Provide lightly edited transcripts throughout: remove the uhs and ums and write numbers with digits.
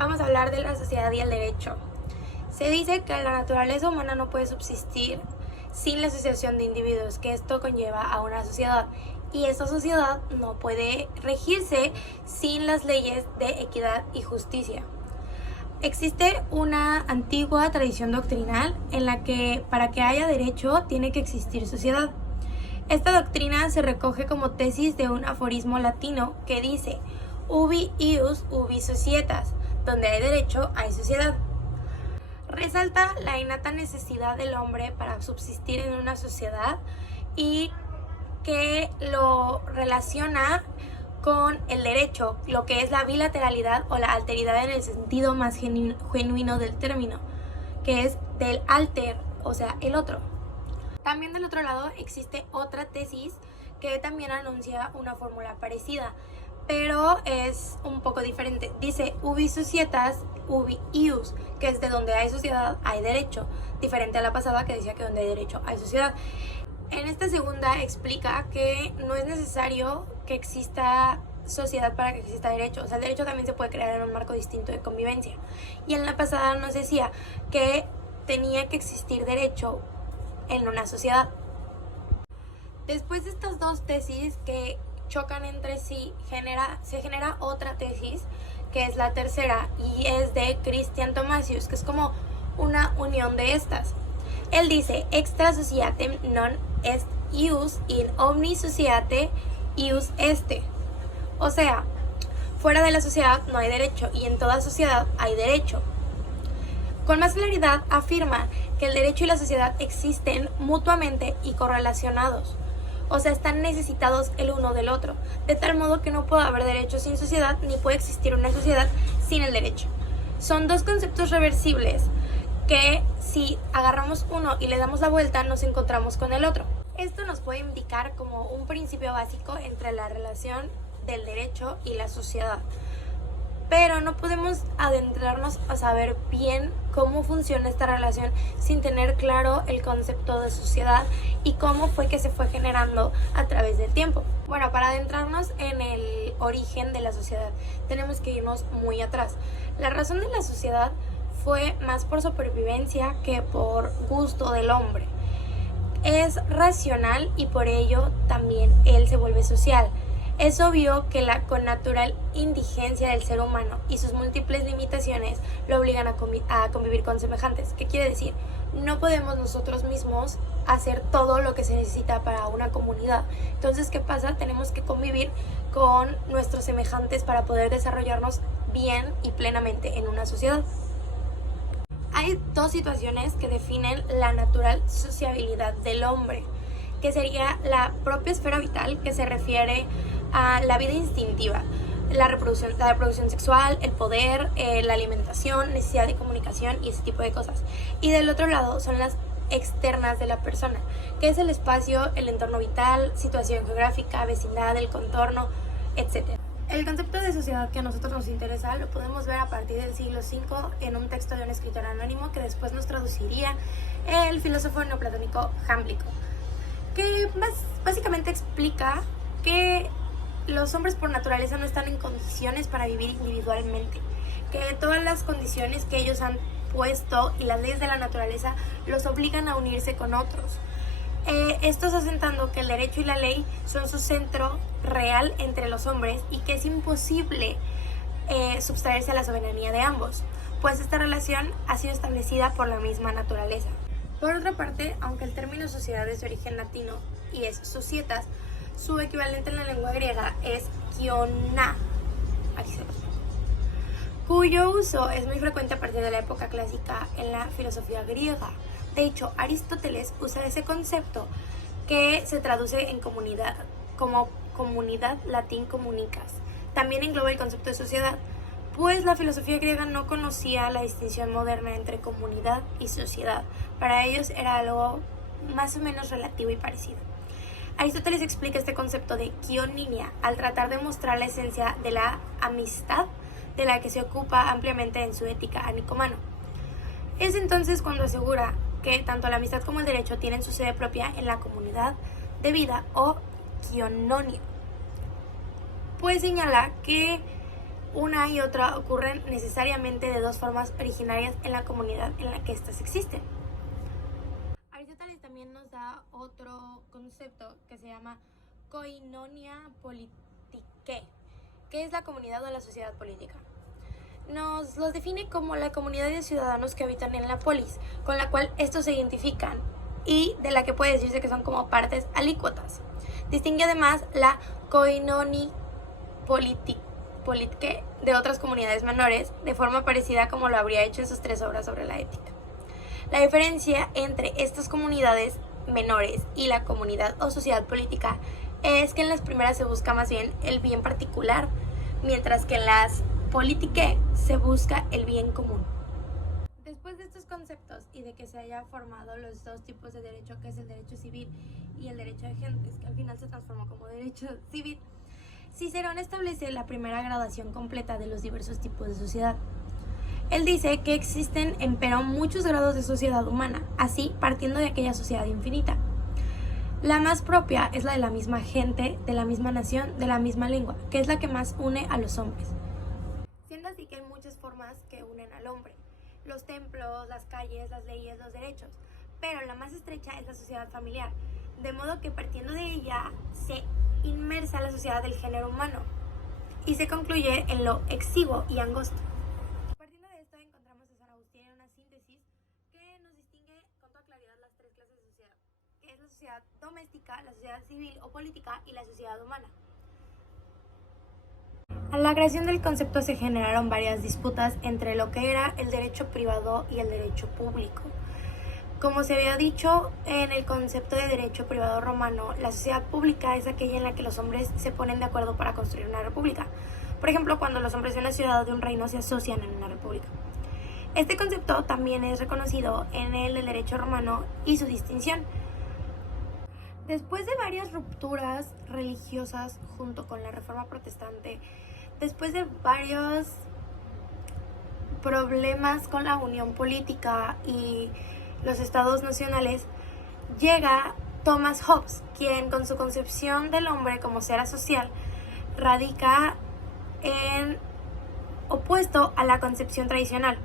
vamos a hablar de la sociedad y el derecho. Se dice que la naturaleza humana no puede subsistir sin la asociación de individuos, que esto conlleva a una sociedad. Y esta sociedad no puede regirse sin las leyes de equidad y justicia. Existe una antigua tradición doctrinal en la que para que haya derecho tiene que existir sociedad. Esta doctrina se recoge como tesis de un aforismo latino que dice ubi ius ubi societas, donde hay derecho hay sociedad. Resalta la innata necesidad del hombre para subsistir en una sociedad y que lo relaciona con el derecho, lo que es la bilateralidad o la alteridad en el sentido más genuino del término, que es del alter, o sea, el otro. También del otro lado existe otra tesis que también anuncia una fórmula parecida, pero es un poco diferente. Dice ubi societas, ubi ius, que es de donde hay sociedad hay derecho, diferente a la pasada que decía que donde hay derecho hay sociedad. En esta segunda explica que no es necesario que exista sociedad para que exista derecho. O sea, el derecho también se puede crear en un marco distinto de convivencia. Y en la pasada nos decía que tenía que existir derecho en una sociedad. Después de estas dos tesis que chocan entre sí, se genera otra tesis, que es la tercera, y es de Christian Thomasius, que es como una unión de estas. Él dice, extra societem non est ius in omni societe ius este. O sea, fuera de la sociedad no hay derecho y en toda sociedad hay derecho. Con más claridad afirma que el derecho y la sociedad existen mutuamente y correlacionados. O sea, están necesitados el uno del otro, de tal modo que no puede haber derecho sin sociedad ni puede existir una sociedad sin el derecho. Son dos conceptos reversibles que si agarramos uno y le damos la vuelta nos encontramos con el otro. Esto nos puede indicar como un principio básico entre la relación del derecho y la sociedad. Pero no podemos adentrarnos a saber bien cómo funciona esta relación sin tener claro el concepto de sociedad y cómo fue que se fue generando a través del tiempo. Bueno, para adentrarnos en el origen de la sociedad tenemos que irnos muy atrás. La razón de la sociedad fue más por supervivencia que por gusto del hombre. Es racional y por ello también él se vuelve social. Es obvio que la connatural indigencia del ser humano y sus múltiples limitaciones lo obligan a convivir con semejantes. ¿Qué quiere decir? No podemos nosotros mismos hacer todo lo que se necesita para una comunidad. Entonces, ¿qué pasa? Tenemos que convivir con nuestros semejantes para poder desarrollarnos bien y plenamente en una sociedad. Hay dos situaciones que definen la natural sociabilidad del hombre, que sería la propia esfera vital, que se refiere a la vida instintiva, la reproducción sexual, el poder, la alimentación, necesidad de comunicación y ese tipo de cosas. Y del otro lado son las externas de la persona, que es el espacio, el entorno vital, situación geográfica, vecindad, el contorno, etc. El concepto de sociedad que a nosotros nos interesa lo podemos ver a partir del siglo V en un texto de un escritor anónimo que después nos traduciría el filósofo neoplatónico Jámblico, que básicamente explica que los hombres por naturaleza no están en condiciones para vivir individualmente, que todas las condiciones que ellos han puesto y las leyes de la naturaleza los obligan a unirse con otros. Estos asentando que el derecho y la ley son su centro real entre los hombres y que es imposible sustraerse a la soberanía de ambos, pues esta relación ha sido establecida por la misma naturaleza. Por otra parte, aunque el término sociedad es de origen latino y es societas, su equivalente en la lengua griega es kiona, aquí se los pongo, cuyo uso es muy frecuente a partir de la época clásica en la filosofía griega. De hecho, Aristóteles usa ese concepto que se traduce en comunidad, como comunidad, latín comunicas. También engloba el concepto de sociedad, pues la filosofía griega no conocía la distinción moderna entre comunidad y sociedad. Para ellos era algo más o menos relativo y parecido. Aristóteles explica este concepto de koinonia al tratar de mostrar la esencia de la amistad de la que se ocupa ampliamente en su ética a Nicomano. Es entonces cuando asegura que tanto la amistad como el derecho tienen su sede propia en la comunidad de vida o koinonia. Pues señala que una y otra ocurren necesariamente de dos formas originarias en la comunidad en la que éstas existen. Aristóteles también nos da otro concepto que se llama koinonia politicae, que es la comunidad o la sociedad política. Nos los define como la comunidad de ciudadanos que habitan en la polis, con la cual estos se identifican y de la que puede decirse que son como partes alícuotas. Distingue además la koinonia politicae de otras comunidades menores, de forma parecida como lo habría hecho en sus 3 obras sobre la ética. La diferencia entre estas comunidades menores y la comunidad o sociedad política es que en las primeras se busca más bien el bien particular, mientras que en las politicae se busca el bien común. Después de estos conceptos y de que se haya formado los dos tipos de derecho, que es el derecho civil y el derecho de gentes, que al final se transformó como derecho civil, Cicerón establece la primera gradación completa de los diversos tipos de sociedad. Él dice que existen, empero, muchos grados de sociedad humana, así partiendo de aquella sociedad infinita. La más propia es la de la misma gente, de la misma nación, de la misma lengua, que es la que más une a los hombres. Siendo así que hay muchas formas que unen al hombre: los templos, las calles, las leyes, los derechos, pero la más estrecha es la sociedad familiar, de modo que partiendo de ella se inmersa la sociedad del género humano y se concluye en lo exiguo y angosto. Partiendo de esto encontramos a San Agustín en una síntesis que nos distingue con toda claridad las 3 clases de sociedad, que es la sociedad doméstica, la sociedad civil o política y la sociedad humana. A la creación del concepto se generaron varias disputas entre lo que era el derecho privado y el derecho público. Como se había dicho, en el concepto de derecho privado romano, la sociedad pública es aquella en la que los hombres se ponen de acuerdo para construir una república. Por ejemplo, cuando los hombres de una ciudad o de un reino se asocian en una república. Este concepto también es reconocido en el del derecho romano y su distinción. Después de varias rupturas religiosas junto con la Reforma Protestante, después de varios problemas con la unión política y los estados nacionales, llega Thomas Hobbes, quien con su concepción del hombre como ser asocial radica en opuesto a la concepción tradicional,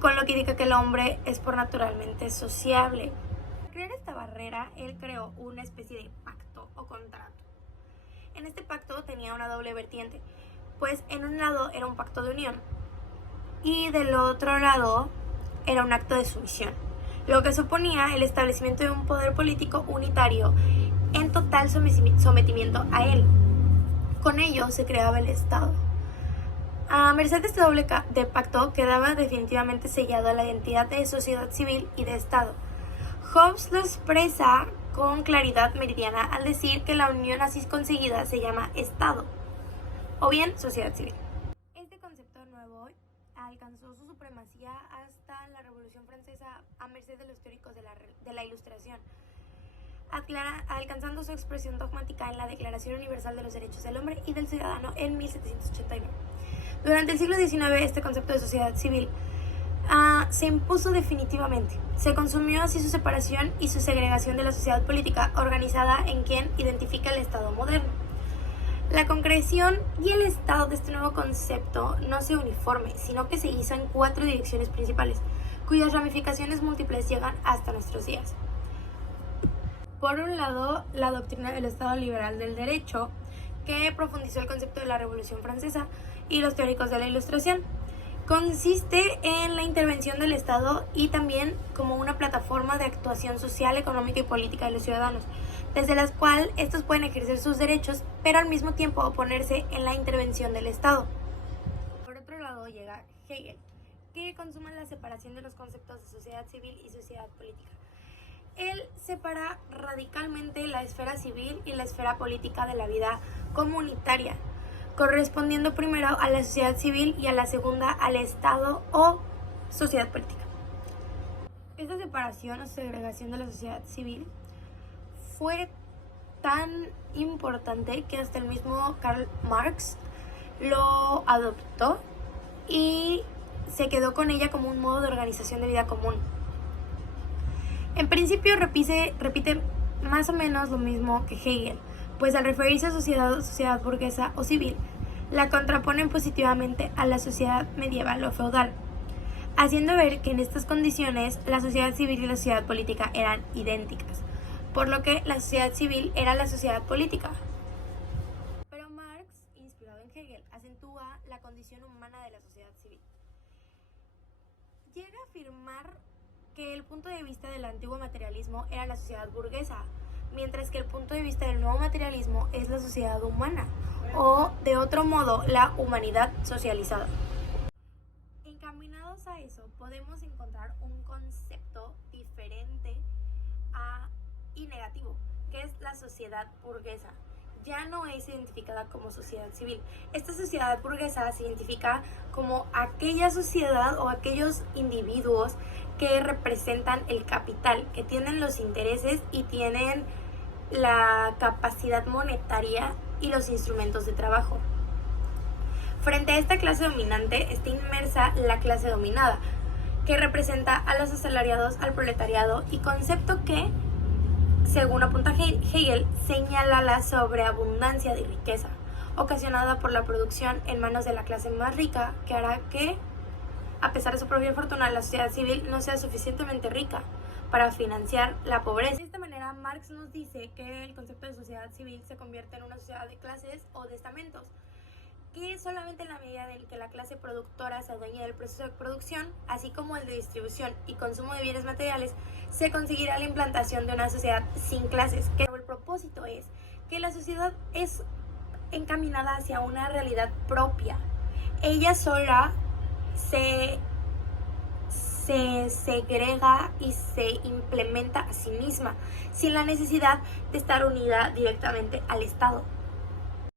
con lo que indica que el hombre es por naturalmente sociable. Para crear esta barrera, él creó una especie de pacto o contrato. En este pacto tenía una doble vertiente, pues en un lado era un pacto de unión y del otro lado era un acto de sumisión, lo que suponía el establecimiento de un poder político unitario en total sometimiento a él. Con ello se creaba el Estado. A merced de este doble de pacto quedaba definitivamente sellada la identidad de sociedad civil y de Estado. Hobbes lo expresa con claridad meridiana al decir que la unión así conseguida se llama Estado, o bien sociedad civil. Este concepto nuevo alcanzó su supremacía hasta la Revolución Francesa a merced de los teóricos de la Ilustración, alcanzando su expresión dogmática en la Declaración Universal de los Derechos del Hombre y del Ciudadano en 1789. Durante el siglo XIX, este concepto de sociedad civil se impuso definitivamente. Se consumió así su separación y su segregación de la sociedad política organizada en quien identifica el Estado moderno. La concreción y el estado de este nuevo concepto no se uniforme, sino que se hizo en 4 direcciones principales, cuyas ramificaciones múltiples llegan hasta nuestros días. Por un lado, la doctrina del Estado liberal del derecho, que profundizó el concepto de la Revolución Francesa y los teóricos de la Ilustración. Consiste en la intervención del Estado y también como una plataforma de actuación social, económica y política de los ciudadanos, desde las cuales estos pueden ejercer sus derechos, pero al mismo tiempo oponerse en la intervención del Estado. Por otro lado llega Hegel, que consuma la separación de los conceptos de sociedad civil y sociedad política. Él separa radicalmente la esfera civil y la esfera política de la vida comunitaria, correspondiendo primero a la sociedad civil y a la segunda al Estado o sociedad política. Esta separación o segregación de la sociedad civil fue tan importante que hasta el mismo Karl Marx lo adoptó y se quedó con ella como un modo de organización de vida común. En principio repite más o menos lo mismo que Hegel, pues al referirse a sociedad burguesa o civil, la contraponen positivamente a la sociedad medieval o feudal, haciendo ver que en estas condiciones la sociedad civil y la sociedad política eran idénticas, por lo que la sociedad civil era la sociedad política. Pero Marx, inspirado en Hegel, acentúa la condición humana de la sociedad civil. Llega a afirmar que el punto de vista del antiguo materialismo era la sociedad burguesa, mientras que el punto de vista del nuevo materialismo es la sociedad humana, o de otro modo, la humanidad socializada. Encaminados a eso, podemos encontrar un concepto diferente y negativo, que es la sociedad burguesa. Ya no es identificada como sociedad civil. Esta sociedad burguesa se identifica como aquella sociedad o aquellos individuos que representan el capital, que tienen los intereses y tienen la capacidad monetaria y los instrumentos de trabajo. Frente a esta clase dominante está inmersa la clase dominada, que representa a los asalariados, al proletariado, y concepto que, según apunta Hegel, señala la sobreabundancia de riqueza, ocasionada por la producción en manos de la clase más rica, que hará que, a pesar de su propia fortuna, la sociedad civil no sea suficientemente rica para financiar la pobreza. De esta manera, Marx nos dice que el concepto de sociedad civil se convierte en una sociedad de clases o de estamentos, que solamente en la medida en que la clase productora se adueñe del proceso de producción, así como el de distribución y consumo de bienes materiales, se conseguirá la implantación de una sociedad sin clases. Que el propósito es que la sociedad es encaminada hacia una realidad propia. Ella sola se segrega y se implementa a sí misma, sin la necesidad de estar unida directamente al Estado.